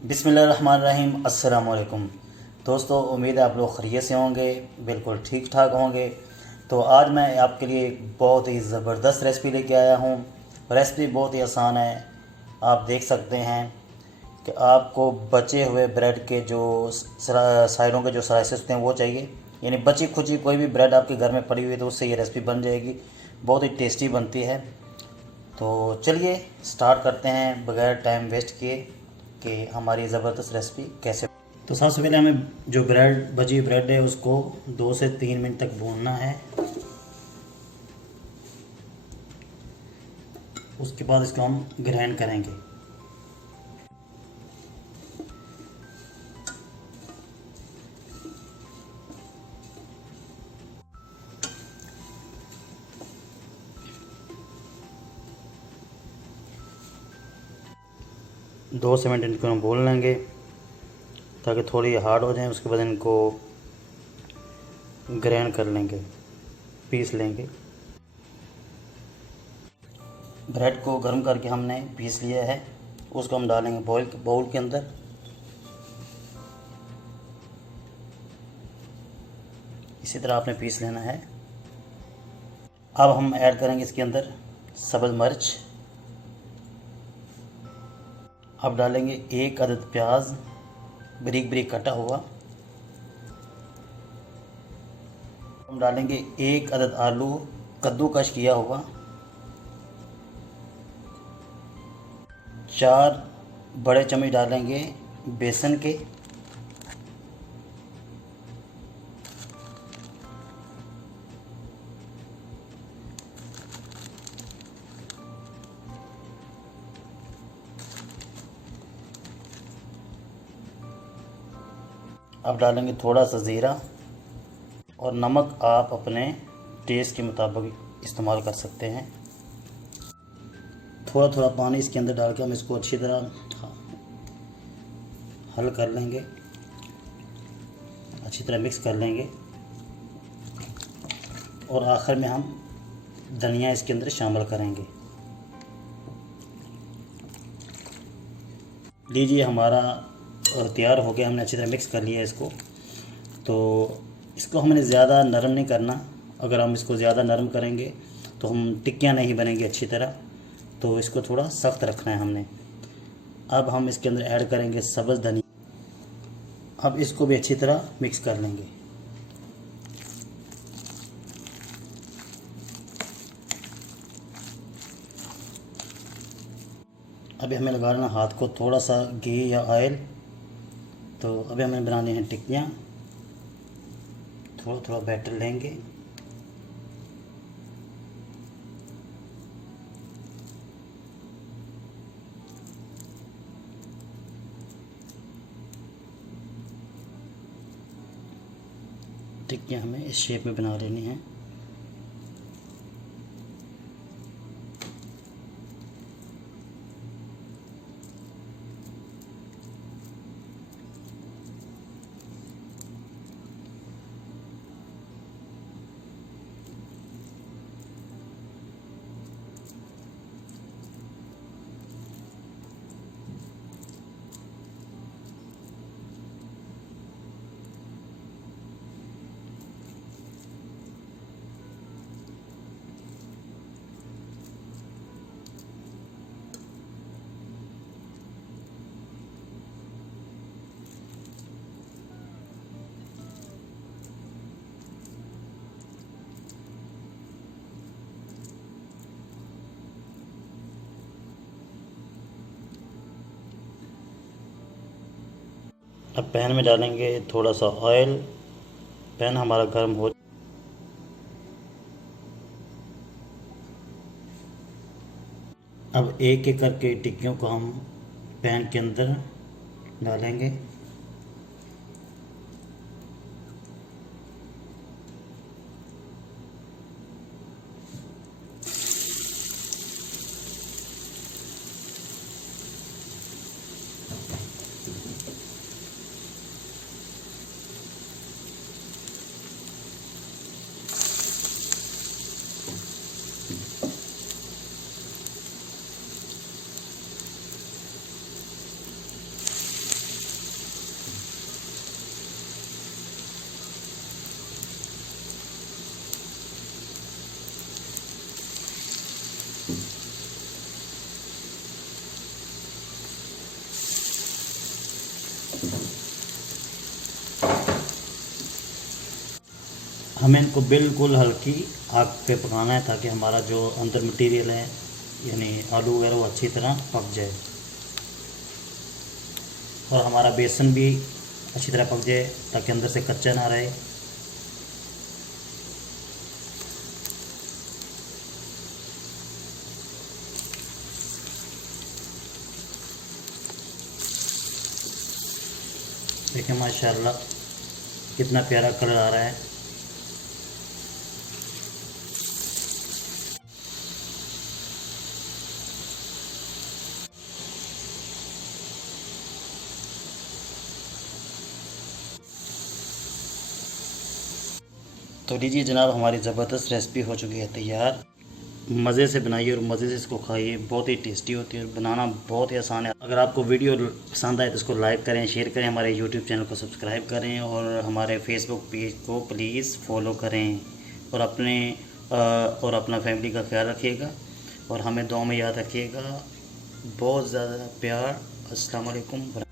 बिस्मिल्लाहिर्रहमानिर्रहीम। अस्सलाम वालेकुम दोस्तों, उम्मीद है आप लोग खैरियत से होंगे, बिल्कुल ठीक ठाक होंगे। तो आज मैं आपके लिए एक बहुत ही ज़बरदस्त रेसिपी लेके आया हूँ। रेसिपी बहुत ही आसान है। आप देख सकते हैं कि आपको बचे हुए ब्रेड के जो साइडों के जो स्लाइसेस होते हैं वो चाहिए, यानी बची खुची कोई भी ब्रेड आपके घर में पड़ी हुई है तो उससे ये रेसिपी बन जाएगी। बहुत ही टेस्टी बनती है। तो चलिए स्टार्ट करते हैं बगैर टाइम वेस्ट किए कि हमारी ज़बरदस्त रेसिपी कैसे। तो सबसे पहले हमें जो बची हुई ब्रेड है उसको 2 से 3 मिनट तक भूनना है। उसके बाद इसको हम ग्राइंड करेंगे। दो से मिनट इनको हम भून लेंगे ताकि थोड़ी हार्ड हो जाए। उसके बाद इनको ग्राइंड कर लेंगे, पीस लेंगे। ब्रेड को गर्म करके हमने पीस लिया है। उसको हम डालेंगे बाउल के अंदर। इसी तरह आपने पीस लेना है। अब हम ऐड करेंगे इसके अंदर सब्ज़ मिर्च। अब डालेंगे 1 अदद प्याज बारीक बारीक कटा हुआ। हम डालेंगे 1 अदद आलू कद्दूकश किया हुआ। 4 बड़े चम्मच डालेंगे बेसन के। अब डालेंगे थोड़ा सा ज़ीरा और नमक आप अपने टेस्ट के मुताबिक इस्तेमाल कर सकते हैं। थोड़ा थोड़ा पानी इसके अंदर डाल के हम इसको अच्छी तरह हल कर लेंगे, अच्छी तरह मिक्स कर लेंगे। और आखिर में हम धनिया इसके अंदर शामिल करेंगे। लीजिए हमारा तैयार हो गया। हमने अच्छी तरह मिक्स कर लिया इसको। तो इसको हमने ज़्यादा नरम नहीं करना। अगर हम इसको ज़्यादा नरम करेंगे तो हम टिक्कियाँ नहीं बनेंगी अच्छी तरह। तो इसको थोड़ा सख्त रखना है हमने। अब हम इसके अंदर ऐड करेंगे सब्ज़ धनिया। अब इसको भी अच्छी तरह मिक्स कर लेंगे। अभी हमें लगाना हाथ को थोड़ा सा घी या ऑयल। तो अभी हमें बनानी है टिक्कियाँ। थोड़ा थोड़ा बैटर लेंगे। टिक्कियाँ हमें इस शेप में बना लेनी है। अब पैन में डालेंगे थोड़ा सा ऑयल। पैन हमारा गर्म हो। अब एक एक करके टिक्कियों को हम पैन के अंदर डालेंगे। हमें इनको बिल्कुल हल्की आग पे पकाना है ताकि हमारा जो अंदर मटेरियल है यानी आलू वगैरह वो अच्छी तरह पक जाए और हमारा बेसन भी अच्छी तरह पक जाए ताकि अंदर से कच्चा ना रहे। देखिए माशाल्लाह कितना प्यारा कलर आ रहा है। तो लीजिए जनाब, हमारी ज़बरदस्त रेसिपी हो चुकी है तैयार। मज़े से बनाइए और मज़े से इसको खाइए, बहुत ही टेस्टी होती है और बनाना बहुत ही आसान है। अगर आपको वीडियो पसंद आए तो इसको लाइक करें, शेयर करें, हमारे यूट्यूब चैनल को सब्सक्राइब करें और हमारे फेसबुक पेज को प्लीज़ फॉलो करें और अपना फैमिली का ख्याल रखिएगा और हमें दुआ में याद रखिएगा। बहुत ज़्यादा प्यार। अस्सलाम वालेकुम।